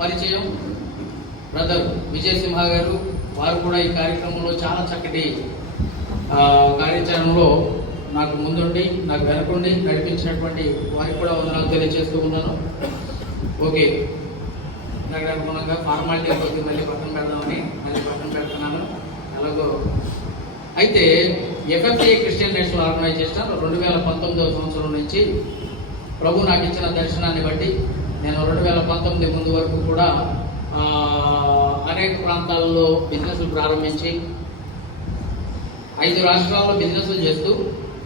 పరిచయం. బ్రదర్ విజయసింహ గారు వారు కూడా ఈ కార్యక్రమంలో చాలా చక్కటి కార్యాచరణలో నాకు ముందుండి నాకు వెనకుండి నడిపించినటువంటి వారికి కూడా వందనాలు తెలియజేస్తూ ఉన్నాను. ఓకే. నాకు అనుగుణంగా ఫార్మాలిటీ కొద్ది మళ్ళీ పక్కన పెడదామని మళ్ళీ పక్కన పెడుతున్నాను. అలాగో అయితే ఎఫ్ఎఫ్ఏ క్రిస్టియన్ నేషనల్ ఆర్గనైజేషన్ రెండు వేల పంతొమ్మిదవ సంవత్సరం నుంచి ప్రభు నాకు ఇచ్చిన దర్శనాన్ని బట్టి నేను రెండు వేల పంతొమ్మిది ముందు వరకు కూడా అనేక ప్రాంతాల్లో బిజినెస్లు ప్రారంభించి ఐదు రాష్ట్రాల్లో బిజినెస్లు చేస్తూ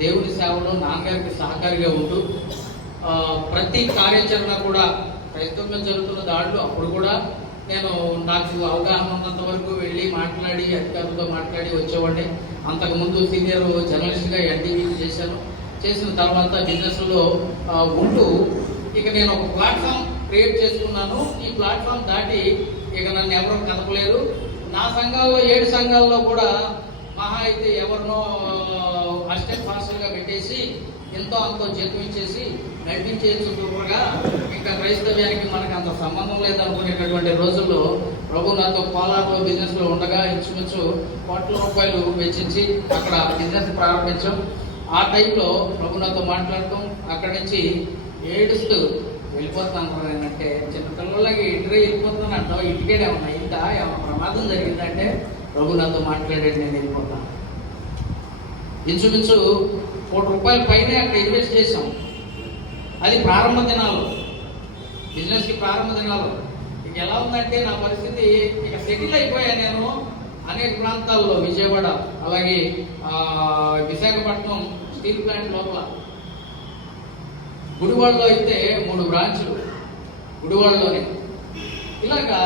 దేవుని సేవలో నాన్నగారికి సహకారిగా ఉంటూ ప్రతి కార్యాచరణ కూడా క్రైస్తవం జరుగుతున్న దాడులు అప్పుడు కూడా నేను నాకు అవగాహన ఉన్నంత వరకు వెళ్ళి మాట్లాడి అధికారులతో మాట్లాడి వచ్చేవాడిని. అంతకుముందు సీనియర్ జర్నలిస్ట్గా ఎన్టీవీ చేశాను. చేసిన తర్వాత బిజినెస్లో ఉంటూ ఇక నేను ఒక ప్లాట్ఫామ్ క్రియేట్ చేసుకున్నాను. ఈ ప్లాట్ఫామ్ దాటి ఇక నన్ను ఎవరు కలపలేరు. నా సంఘాల్లో ఏడు సంఘాల్లో కూడా మహా అయితే ఎవరినో అసిస్టెంట్ పాస్టర్గా పెట్టేసి ఎంతో అంతో జీతం ఇచ్చేసి నడిపించేసుకుగా ఇంకా క్రైస్తవ్యానికి మనకు అంత సంబంధం లేదనుకునేటటువంటి రోజుల్లో ప్రభు నాతో కోలార్లో బిజినెస్లో ఉండగా ఇంచుమించు కోట్ల రూపాయలు వెచ్చించి అక్కడ బిజినెస్ ప్రారంభించాం. ఆ టైంలో ప్రభు నాతో మాట్లాడటం అక్కడి నుంచి ఏడుస్తూ వెళ్ళిపోతాను అంటే చిన్న పిల్లలకి ఇంటికి వెళ్ళిపోతున్నాను అంటావు? ఇంటికేనే ఉన్నా. ఇంత ఏమైనా ప్రమాదం జరిగిందంటే ప్రభు నాతో మాట్లాడాడు నేను వెళ్ళిపోతాను. ఇంచుమించు కోటి రూపాయల పైనే అక్కడ ఇన్వెస్ట్ చేసాం అది ప్రారంభ దినాలు. బిజినెస్కి ప్రారంభ దినాలు. ఇక ఎలా ఉందంటే నా పరిస్థితి ఇక సెటిల్ అయిపోయా నేను అనేక ప్రాంతాల్లో. విజయవాడ అలాగే విశాఖపట్నం స్టీల్ ప్లాంట్ లోపల. గుడివాడలో అయితే మూడు బ్రాంచ్లు. గుడివాడలోనే. ఇలాగా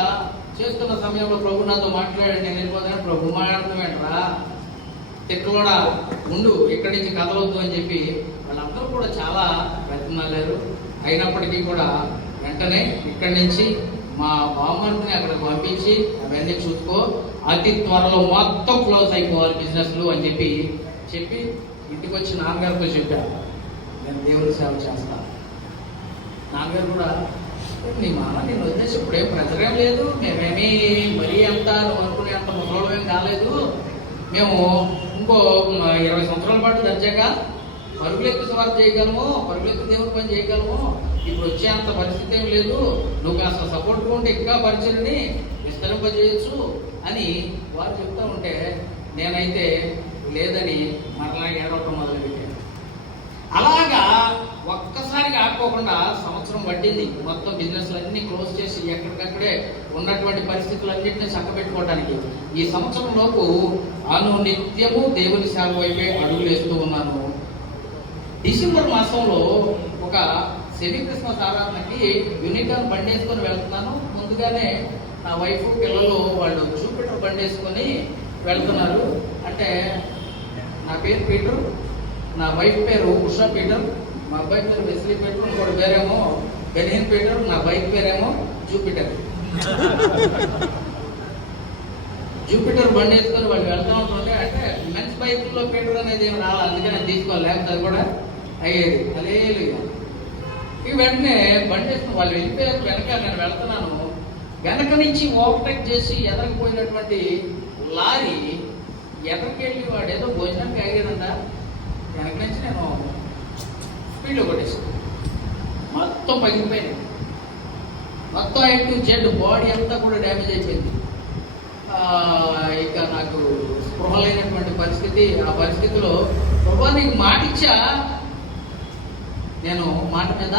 చేస్తున్న సమయంలో ప్రభు నాతో మాట్లాడండి నేను వెళ్ళిపోతాను ప్రభు మాట్లాడటం ఏంట్రా తిట్టుకోడా ఉండు ఇక్కడి నుంచి కదలొద్దు అని చెప్పి వాళ్ళందరూ కూడా చాలా ప్రయత్నాలేరు అయినప్పటికీ కూడా వెంటనే ఇక్కడి నుంచి మా బామ్మని అక్కడికి పంపించి అవన్నీ చూసుకో. అతి త్వరలో మొత్తం క్లోజ్ అయిపోవాలి బిజినెస్లు అని చెప్పి చెప్పి ఇంటికి వచ్చి నాన్నగారితో చెప్పాను నేను దేవుడి సేవ చేస్తాను నాన్నగారు కూడా నీ మామ నేను వదిలేసి ఇప్పుడే ఏం లేదు. మేమేమీ మరీ అంత అనుకునే అంత ముసలోళమేం కాలేదు. మేము ఇంకో ఇరవై సంవత్సరాల పాటు దర్జాగా పరుగులెక్కు సవాలు చేయగలము పరుగులెక్కు దేవుని పని చేయగలము. ఇప్పుడు వచ్చే అంత పరిస్థితి ఏం లేదు. నువ్వు కాస్త సపోర్ట్ ఉంటే ఇంకా పరిచయని విస్తరింపజేయచ్చు అని వారు చెప్తా ఉంటే నేనైతే లేదని మరలా ఏడవటం మొదలు అలాగా అనుకోకుండా సంవత్సరం పట్టింది. మొత్తం బిజినెస్లన్నీ క్లోజ్ చేసి ఎక్కడికక్కడే ఉన్నటువంటి పరిస్థితులన్నింటినీ చక్కబెట్టుకోవడానికి ఈ సంవత్సరం లోపు అను నిత్యము దేవుని సేవ వైపే అడుగులు వేస్తూ ఉన్నాను. డిసెంబర్ మాసంలో ఒక సెమీ క్రిస్మస్ ఆరాధనకి యూనికాన్ బండి వేసుకొని వెళ్తున్నాను. ముందుగానే నా వైఫ్ పిల్లలు వాళ్ళు జూపిటర్ బండి వేసుకొని వెళ్తున్నారు. అంటే నా పేరు పీటర్ నా వైఫ్ పేరు ఉషా పీటర్. మా అబ్బాయి పేరు వెస్లీ పీటర్ ఇంకోటి పేరేమో బెనియన్ పీటర్ నా బైక్ పేరేమో జూపిటర్. జూపిటర్ బండి వేసుకొని వాళ్ళు వెళ్తా ఉంటుంటే అంటే మెన్స్ బైక్లో పెట్రోల్ పీటర్ అనేది ఏమి రావాలి అందుకని నేను తీసుకోవాలి లేకపోతే అది కూడా అయ్యేది. అదే ఇక. వెంటనే బండి వేసుకుని వాళ్ళు వెళ్ళిపోయారు వెనక నేను వెళ్తున్నాను. వెనక నుంచి ఓవర్టేక్ చేసి ఎదరకపోయినటువంటి లారీ ఎదరికెళ్ళి వాడు ఏదో భోజనానికి ఆగేదంట వెనక నుంచి నేను స్పీడ్లో కొట్టేసాను మొత్తం పగిలిపోయింది. మొత్తం ఐ టు జెడ్ బాడీ అంతా కూడా డ్యామేజ్ అయిపోయింది. ఇక నాకు స్పృహ లేనటువంటి పరిస్థితి. ఆ పరిస్థితిలో ప్రభా నీకు మాట ఇచ్చా నేను మాట మీద